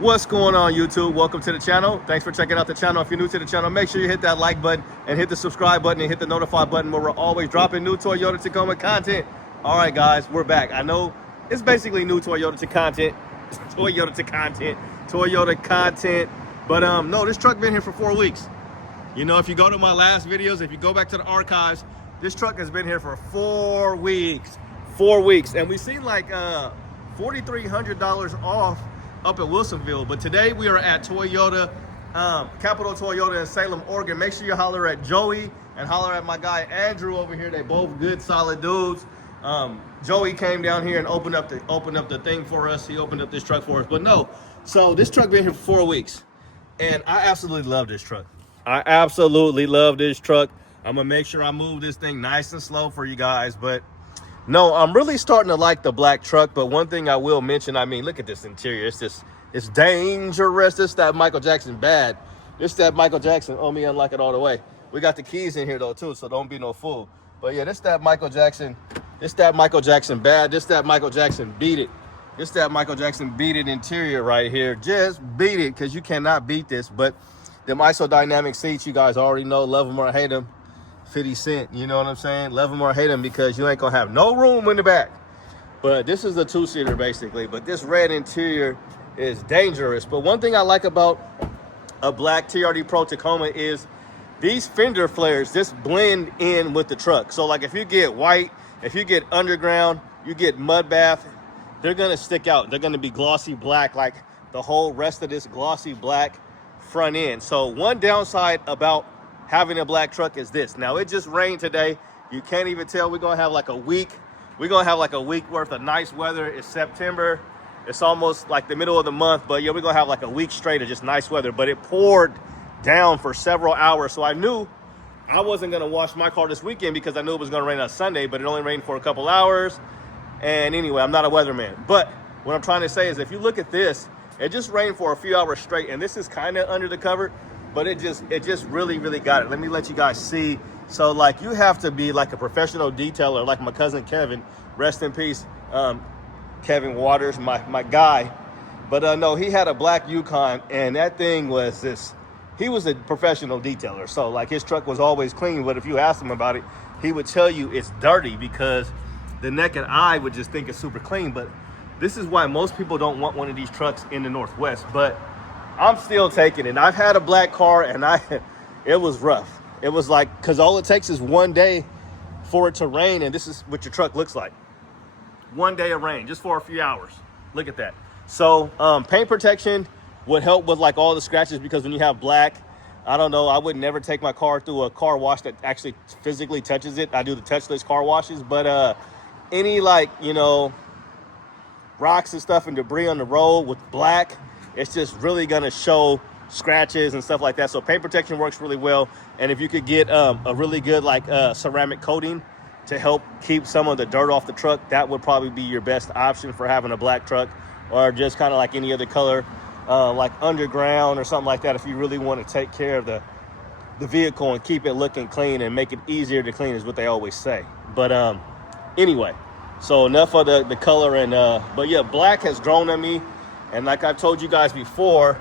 What's going on, YouTube? Welcome to the channel. Thanks for checking out the channel. If you're new to the channel, make sure you hit that like button and hit the subscribe button and hit the notify button where we're always dropping new Toyota Tacoma content. All right, guys, we're back. I know it's basically new Toyota content, Toyota content. But no, this truck been here for 4 weeks. You know, if you go to my last videos, if you go back to the archives, this truck has been here for 4 weeks. 4 weeks, and we've seen like $4,300 off up at Wilsonville. But today we are at Toyota, Capital Toyota in Salem, Oregon. Make sure you holler at Joey and holler at my guy Andrew over here. They both good, solid dudes. Joey came down here and opened up the thing for us. He opened up this truck for us. But no, so this truck been here for 4 weeks, and I absolutely love this truck. I absolutely love this truck. I'm gonna make sure I move this thing nice and slow for you guys. But no, I'm really starting to like the black truck. But one thing I will mention, I mean, look at this interior. It's dangerous. This that Michael Jackson bad. This that Michael Jackson. Oh, me unlock it all the way. We got the keys in here though too, so don't be no fool. But yeah, this that Michael Jackson. This that Michael Jackson bad. This that Michael Jackson beat it. This that Michael Jackson beat it interior right here. Just beat it, because you cannot beat this. But them IsoDynamic seats, you guys already know, love them or hate them. 50 Cent, you know what I'm saying? Love them or hate them, because you ain't gonna have no room in the back. But this is a two-seater basically. But this red interior is dangerous. But one thing I like about a black TRD Pro Tacoma is these fender flares just blend in with the truck. So like if you get white, if you get underground, you get mud bath, they're gonna stick out. They're gonna be glossy black like the whole rest of this glossy black front end. So one downside about having a black truck is this. Now, it just rained today. You can't even tell. We're gonna have like a week. We're gonna have like a week worth of nice weather. It's September. It's almost like the middle of the month, but yeah, we're gonna have like a week straight of just nice weather. But it poured down for several hours, so I knew I wasn't gonna wash my car this weekend because I knew it was gonna rain on Sunday, but it only rained for a couple hours. And anyway, I'm not a weatherman. But what I'm trying to say is, if you look at this, it just rained for a few hours straight, and this is kind of under the cover. But it just really got it. Let me let you guys see. So like, you have to be like a professional detailer, like my cousin Kevin, rest in peace, Kevin Waters, my guy. But no, he had a black Yukon, and that thing was this. He was a professional detailer, so like his truck was always clean. But if you asked him about it, he would tell you it's dirty, because the naked eye would just think it's super clean. But this is why most people don't want one of these trucks in the Northwest. But I'm still taking it. I've had a black car, and it was rough. It was like, because all it takes is one day for it to rain, and this is what your truck looks like. One day of rain, just for a few hours. Look at that. So paint protection would help with like all the scratches, because when you have black, I don't know, I would never take my car through a car wash that actually physically touches it. I do the touchless car washes, but any like, you know, rocks and stuff and debris on the road with black, it's just really gonna show scratches and stuff like that. So paint protection works really well. And if you could get a really good like ceramic coating to help keep some of the dirt off the truck, that would probably be your best option for having a black truck, or just kind of like any other color, like underground or something like that, if you really want to take care of the vehicle and keep it looking clean and make it easier to clean, is what they always say. But anyway, so enough of the color. And but yeah, black has grown on me. And like I've told you guys before,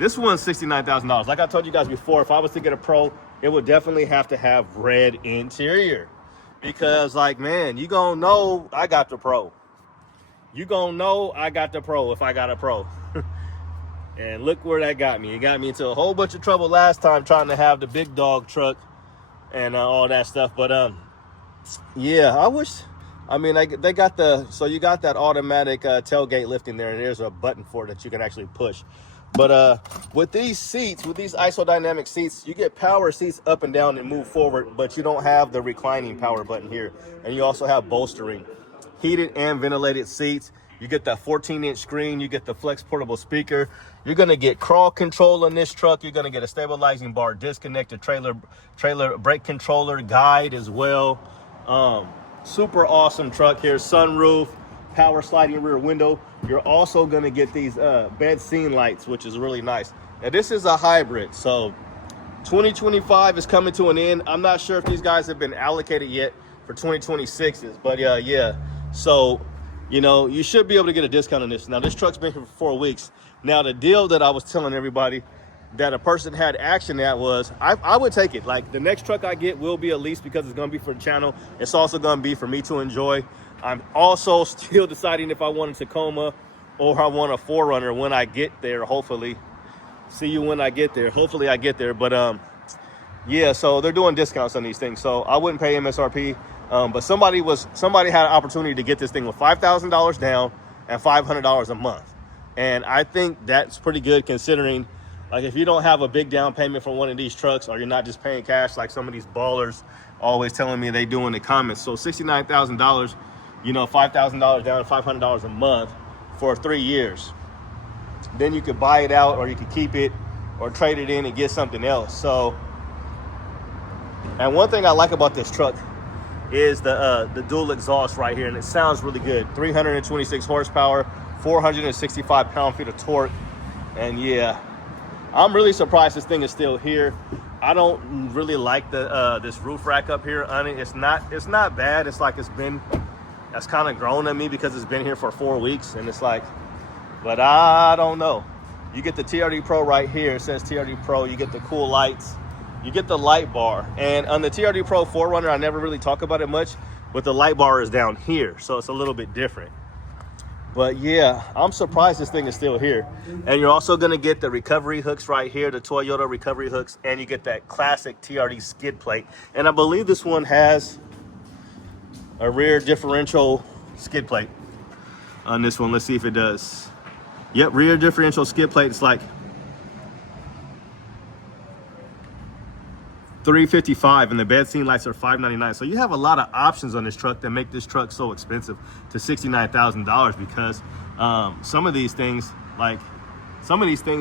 this one's $69,000. Like I told you guys before, if I was to get a Pro, it would definitely have to have red interior. Because like, man, you gonna know I got the Pro. You gonna know I got the Pro if I got a Pro. And look where that got me. It got me into a whole bunch of trouble last time trying to have the big dog truck and all that stuff. But yeah, I wish... I mean, they got so you got that automatic tailgate lifting there, and there's a button for it that you can actually push. But with these seats, with these IsoDynamic seats, you get power seats up and down and move forward, but you don't have the reclining power button here. And you also have bolstering. Heated and ventilated seats. You get that 14-inch screen. You get the flex portable speaker. You're going to get crawl control on this truck. You're going to get a stabilizing bar, disconnected trailer brake controller, guide as well. Super awesome truck here. Sunroof, power sliding rear window. You're also going to get these bed scene lights, which is really nice. Now this is a hybrid, so 2025 is coming to an end. I'm not sure if these guys have been allocated yet for 2026s, but yeah. So you know, you should be able to get a discount on this. Now, this truck's been here for 4 weeks. Now, the deal that I was telling everybody that a person had action at was, I would take it. Like, the next truck I get will be a lease because it's going to be for the channel. It's also going to be for me to enjoy. I'm also still deciding if I want a Tacoma or I want a 4Runner when I get there, hopefully. See you when I get there. Hopefully I get there. But, yeah, so they're doing discounts on these things. So I wouldn't pay MSRP. But somebody had an opportunity to get this thing with $5,000 down and $500 a month. And I think that's pretty good considering, like, if you don't have a big down payment for one of these trucks, or you're not just paying cash like some of these ballers always telling me they do in the comments. So $69,000, you know, $5,000 down, $500 a month for 3 years. Then you could buy it out, or you could keep it or trade it in and get something else. So, and one thing I like about this truck is the dual exhaust right here, and it sounds really good. 326 horsepower, 465 pound-feet of torque. And yeah, I'm really surprised this thing is still here. I don't really like the this roof rack up here on it. It's not bad. It's like that's kind of grown on me because it's been here for 4 weeks, and it's like, but I don't know. You get the TRD Pro right here. It says TRD Pro. You get the cool lights. You get the light bar. And on the TRD Pro 4Runner, I never really talk about it much, but the light bar is down here, so it's a little bit different. But yeah, I'm surprised this thing is still here. And you're also gonna get the recovery hooks right here, the Toyota recovery hooks, and you get that classic TRD skid plate. And I believe this one has a rear differential skid plate on this one. Let's see if it does. Yep, rear differential skid plate. It's like $355, and the bed scene lights are $599. So you have a lot of options on this truck that make this truck so expensive to $69,000 because some of these things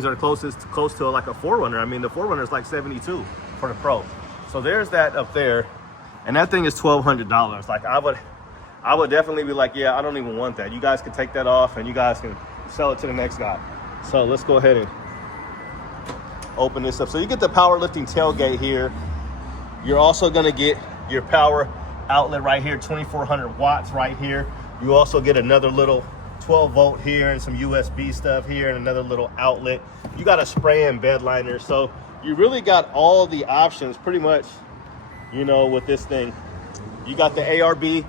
are close to like a 4Runner. I mean, the 4Runner is like $72 for the Pro. So there's that up there, and that thing is $1,200. Like, I would definitely be like, yeah, I don't even want that. You guys can take that off, and you guys can sell it to the next guy. So let's go ahead and open this up. So you get the power lifting tailgate here. You're also going to get your power outlet right here, 2400 watts right here. You also get another little 12 volt here and some USB stuff here and another little outlet. You got a spray and bed liner. So you really got all the options pretty much, you know, with this thing. You got the ARB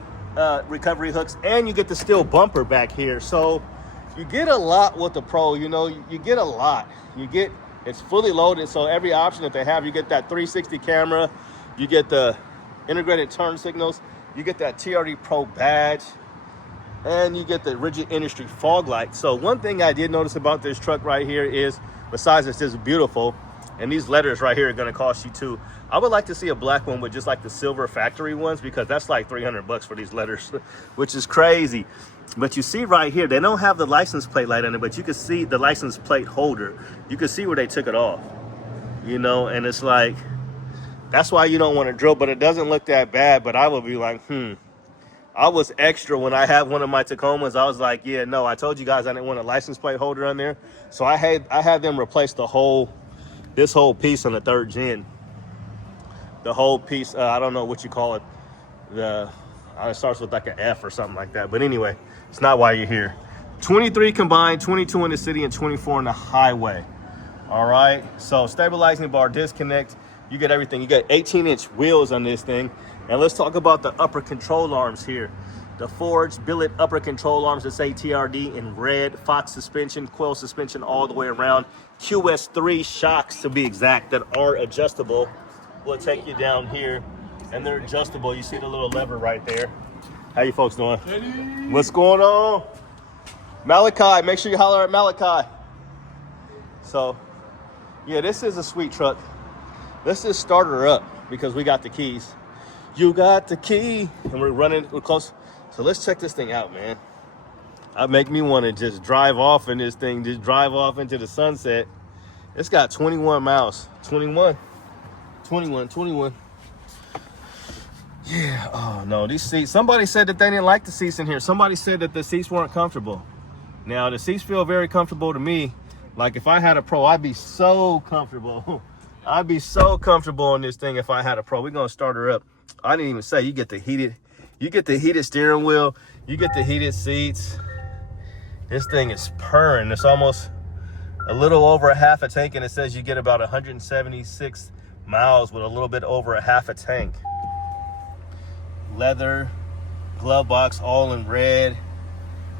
recovery hooks, and you get the steel bumper back here. So you get a lot with the Pro, you know, you get a lot. It's fully loaded, so every option that they have, you get that 360 camera, you get the integrated turn signals, you get that TRD Pro badge, and you get the rigid industry fog light. So one thing I did notice about this truck right here is, besides it's just beautiful, and these letters right here are gonna cost you too. I would like to see a black one with just like the silver factory ones, because that's like $300 for these letters, which is crazy. But you see right here, they don't have the license plate light on it, but you can see the license plate holder. You can see where they took it off, you know, and it's like, that's why you don't want to drill, but it doesn't look that bad. But I would be like, I was extra when I had one of my Tacomas. I was like, yeah, no, I told you guys I didn't want a license plate holder on there. So I had them replace this whole piece on the 3rd gen. The whole piece, I don't know what you call it. It starts with like an F or something like that. But anyway, it's not why you're here. 23 combined, 22 in the city, and 24 in the highway. All right, so stabilizing bar disconnect. You get everything. You get 18-inch wheels on this thing. And let's talk about the upper control arms here. The forged billet upper control arms that say TRD in red, Fox suspension, coil suspension all the way around. QS3 shocks, to be exact, that are adjustable. Will take you down here, and they're adjustable. You see the little lever right there. How you folks doing? What's going on? Malachi, make sure you holler at Malachi. So, yeah, this is a sweet truck. Let's just start her up because we got the keys. You got the key, and we're close. So let's check this thing out, man. That make me want to just drive off in this thing, just drive off into the sunset. It's got 21 miles, 21. Yeah, oh no, these seats, somebody said that they didn't like the seats in here. Somebody said that the seats weren't comfortable. Now, the seats feel very comfortable to me. Like, if I had a Pro, I'd be so comfortable. I'd be so comfortable in this thing if I had a Pro. We're gonna start her up. I didn't even say you get the heated steering wheel. You get the heated seats. This thing is purring. It's almost a little over a half a tank, and it says you get about 176 miles with a little bit over a half a tank. Leather, glove box, all in red.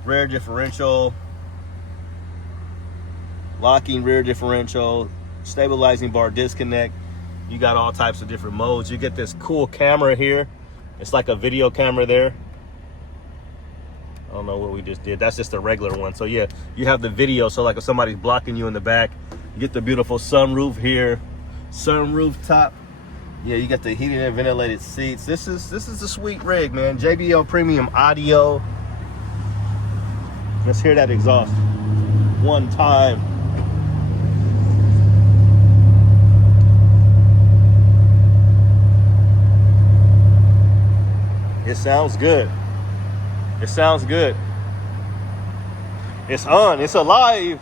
Rear differential, locking rear differential, stabilizing bar disconnect. You got all types of different modes. You get this cool camera here. It's like a video camera there. I don't know what we just did. That's just a regular one. So yeah, you have the video. So like if somebody's blocking you in the back, you get the beautiful sunroof here, sunroof top. Yeah, you got the heated and ventilated seats. This is a sweet rig, man. JBL premium audio. Let's hear that exhaust one time. It sounds good. It sounds good. It's on. It's alive.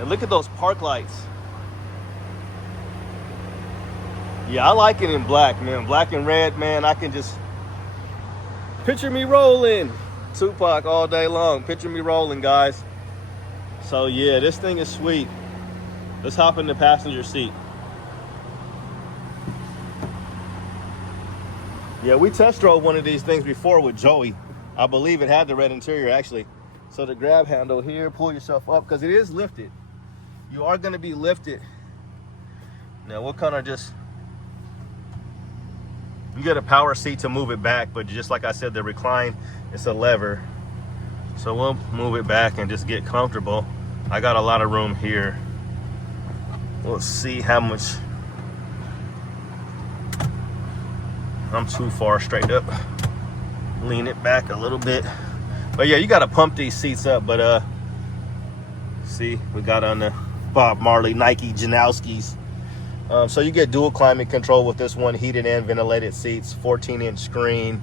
And look at those park lights. Yeah, I like it in black, man. Black and red, man. I can just picture me rolling. Tupac all day long. Picture me rolling, guys. So yeah, this thing is sweet. Let's hop in the passenger seat. Yeah, we test drove one of these things before with Joey. I believe it had the red interior, actually. So the grab handle here, pull yourself up, because it is lifted. You are going to be lifted. Now we'll kind of just, you get a power seat to move it back, but just like I said, the recline, it's a lever. So we'll move it back and just get comfortable. I got a lot of room here. We'll see how much. I'm too far straight up. Lean it back a little bit. But yeah, you got to pump these seats up. But see, we got on the Bob Marley Nike Janowskis. So you get dual climate control with this one, heated and ventilated seats, 14-inch screen,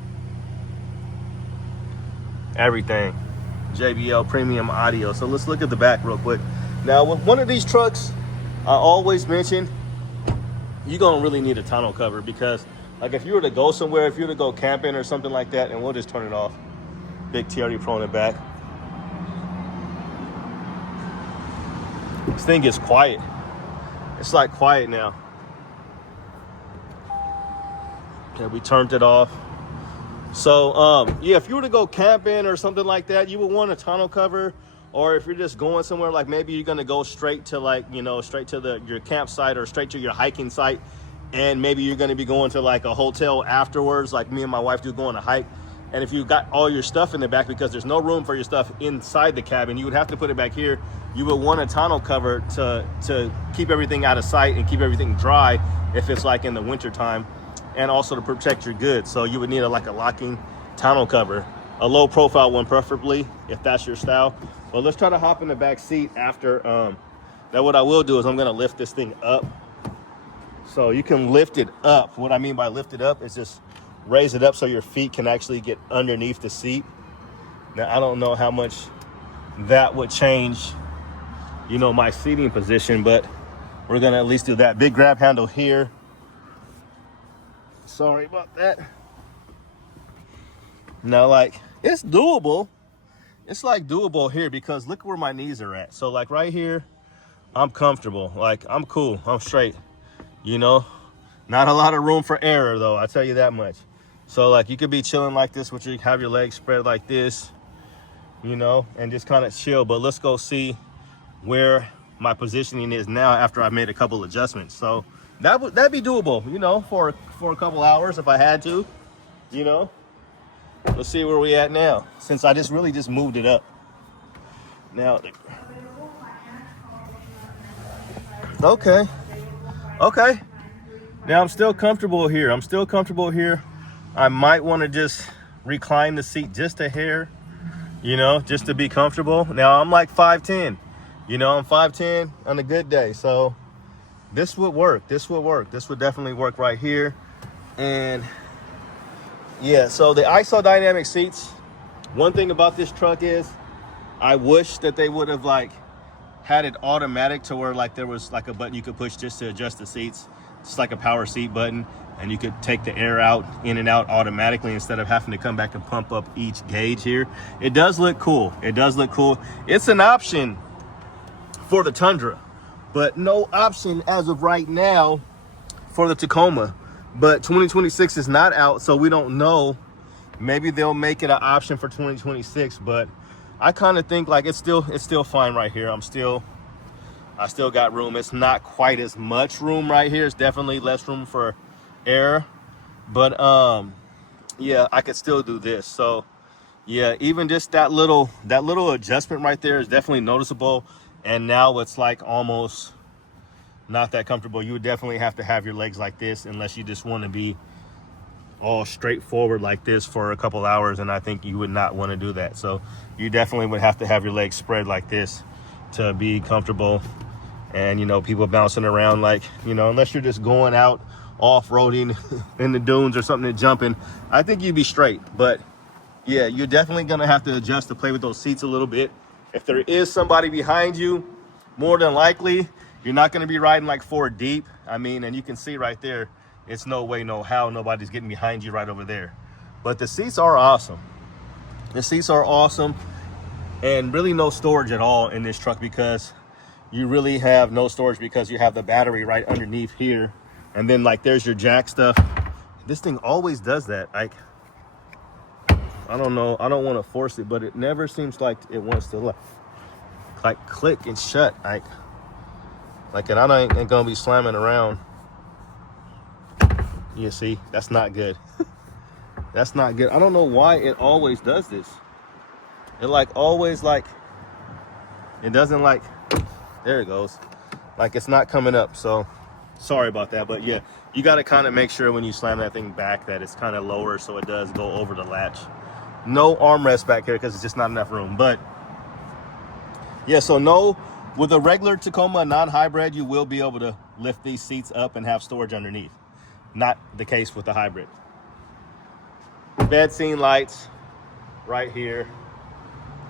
everything. JBL premium audio. So let's look at the back real quick. Now with one of these trucks, I always mention you're gonna really need a tonneau cover, because like if you were to go somewhere, if you were to go camping or something like that, and we'll just turn it off. Big TRD Pro in the back. This thing is quiet. It's like quiet now. Okay, we turned it off. So yeah, if you were to go camping or something like that, you would want a tonneau cover. Or if you're just going somewhere, like maybe you're gonna go straight to, like, you know, straight to your campsite or straight to your hiking site, and maybe you're gonna be going to like a hotel afterwards, like me and my wife do, go on a hike. And if you got all your stuff in the back, because there's no room for your stuff inside the cabin, you would have to put it back here. You would want a tonneau cover to keep everything out of sight and keep everything dry if it's like in the winter time, and also to protect your goods. So you would need like a locking tonneau cover, a low profile one preferably, if that's your style. Well, let's try to hop in the back seat after. Now what I will do is I'm gonna lift this thing up. So you can lift it up. What I mean by lift it up is just raise it up so your feet can actually get underneath the seat. Now I don't know how much that would change, you know, my seating position, but we're gonna at least do that. Big grab handle here. Sorry about that. Now, like, it's doable. It's like doable here, because look where my knees are at. So like right here, I'm comfortable. Like I'm cool, I'm straight, you know. Not a lot of room for error though, I tell you that much. So like you could be chilling like this, which you have your legs spread like this, you know, and just kind of chill. But let's go see where my positioning is now after I've made a couple adjustments. So that'd be doable, you know, for a couple hours if I had to, you know. Let's see where we at now, since I just really moved it up. Now, okay. Now I'm still comfortable here. I might want to just recline the seat just a hair, you know, just to be comfortable. Now I'm like 5'10", you know, I'm 5'10" on a good day. So this would work. This would definitely work right here. And yeah, so the IsoDynamic seats, one thing about this truck is I wish that they would have like had it automatic to where like there was like a button you could push just to adjust the seats. It's like a power seat button. and you could take the air out, in and out automatically instead of having to come back and pump up each gauge here. It does look cool. It does look cool. It's an option for the Tundra, but no option as of right now for the Tacoma. But 2026 is not out, so we don't know. Maybe they'll make it an option for 2026, but I kind of think like it's still fine right here. I still got room. It's not quite as much room right here. It's definitely less room for air, but yeah, I could still do this. So yeah, even just that little adjustment right there is definitely noticeable. And now it's like almost not that comfortable. You would definitely have to have your legs like this unless you just want to be all straightforward like this for a couple hours, and I think you would not want to do that. So you definitely would have to have your legs spread like this to be comfortable. And you know, people bouncing around, like, you know, unless you're just going out off-roading in the dunes or something and jumping, I think you'd be straight. But yeah, you're definitely gonna have to adjust to play with those seats a little bit. If there is somebody behind you, more than likely you're not gonna be riding like 4 deep. I mean, and you can see right there, it's no way, no how nobody's getting behind you right over there. But the seats are awesome. The seats are awesome, and really no storage at all in this truck, because you really have no storage because you have the battery right underneath here. And then like there's your jack stuff. This thing always does that. Like, I don't know, I don't want to force it, but it never seems like it wants to like click and shut. Like and I ain't gonna be slamming around. You see, that's not good. That's not good. I don't know why it always does this. It like always, like, it doesn't, like, there it goes. Like it's not coming up. So sorry about that. But yeah, you got to kind of make sure when you slam that thing back that it's kind of lower so it does go over the latch. No armrest back here because it's just not enough room. But yeah, so no, with a regular Tacoma non-hybrid, you will be able to lift these seats up and have storage underneath. Not the case with the hybrid. Bed scene lights right here.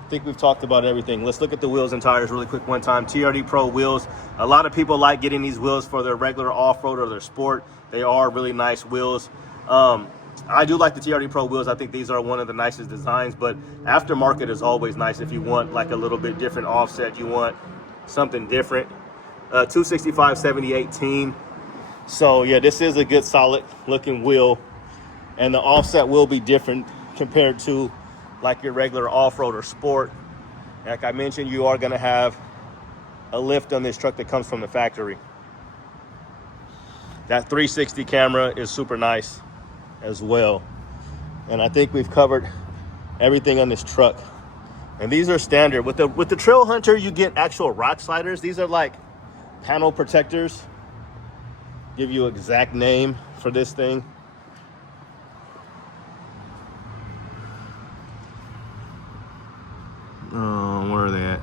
I think we've talked about everything. Let's look at the wheels and tires really quick one time. TRD Pro wheels. A lot of people like getting these wheels for their regular off-road or their sport. They are really nice wheels. I do like the TRD Pro wheels. I think these are one of the nicest designs, but aftermarket is always nice if you want like a little bit different offset. You want something different. 265 70 18. So yeah, this is a good solid looking wheel, and the offset will be different compared to like your regular off-road or sport. Like I mentioned, you are going to have a lift on this truck that comes from the factory. That 360 camera is super nice as well. And I think we've covered everything on this truck. And these are standard. With the Trail Hunter, you get actual rock sliders. These are like panel protectors. Give you an exact name for this thing. Where are they at?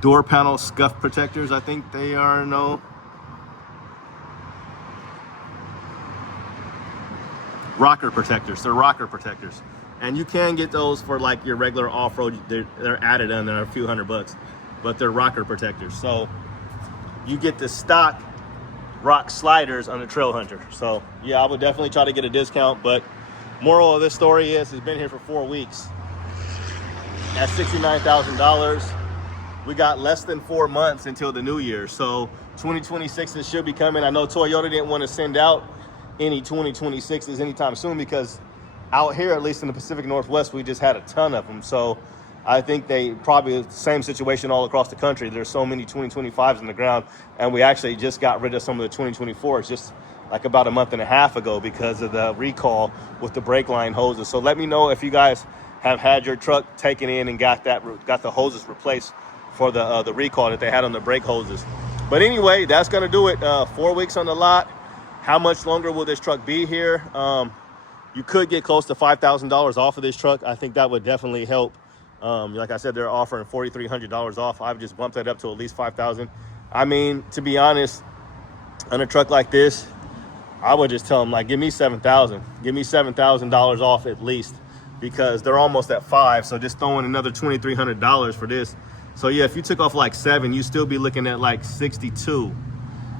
Door panel scuff protectors, I think they are. No. Rocker protectors. They're rocker protectors. And you can get those for like your regular off-road. They're added on there, a few $100, but they're rocker protectors. So you get the stock rock sliders on the Trail Hunter. So yeah, I would definitely try to get a discount. But moral of this story is, it's been here for 4 weeks at $69,000. We got less than 4 months until the new year. So 2026 should be coming. I know Toyota didn't want to send out any 2026s anytime soon, because out here, at least in the Pacific Northwest, we just had a ton of them. So I think they probably the same situation all across the country. There's so many 2025s in the ground, and we actually just got rid of some of the 2024s just like about a month and a half ago because of the recall with the brake line hoses. So let me know if you guys have had your truck taken in and got the hoses replaced for the recall that they had on the brake hoses. But anyway, that's gonna do it. 4 weeks on the lot. How much longer will this truck be here? You could get close to $5,000 off of this truck. I think that would definitely help. Like I said, they're offering $4,300 off. I've just bumped that up to at least $5,000. I mean, to be honest, on a truck like this, I would just tell them, like, give me $7,000. Give me $7,000 off at least, because they're almost at $5,000. So just throwing another $2,300 for this. So yeah, if you took off like $7,000, you'd still be looking at like $62,000.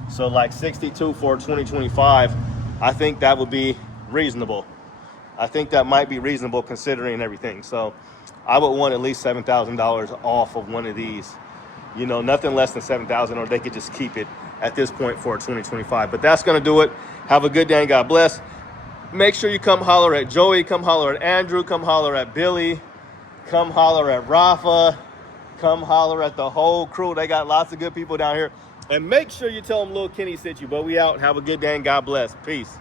So like $62,000 for 2025. I think that would be reasonable. I think that might be reasonable considering everything. So I would want at least $7,000 off of one of these. You know, nothing less than $7,000, or they could just keep it at this point for 2025. But that's going to do it. Have a good day and God bless. Make sure you come holler at Joey, come holler at Andrew, come holler at Billy, come holler at Rafa, come holler at the whole crew. They got lots of good people down here. And make sure you tell them Lil Kenny sent you. But we out. Have a good day and God bless. Peace.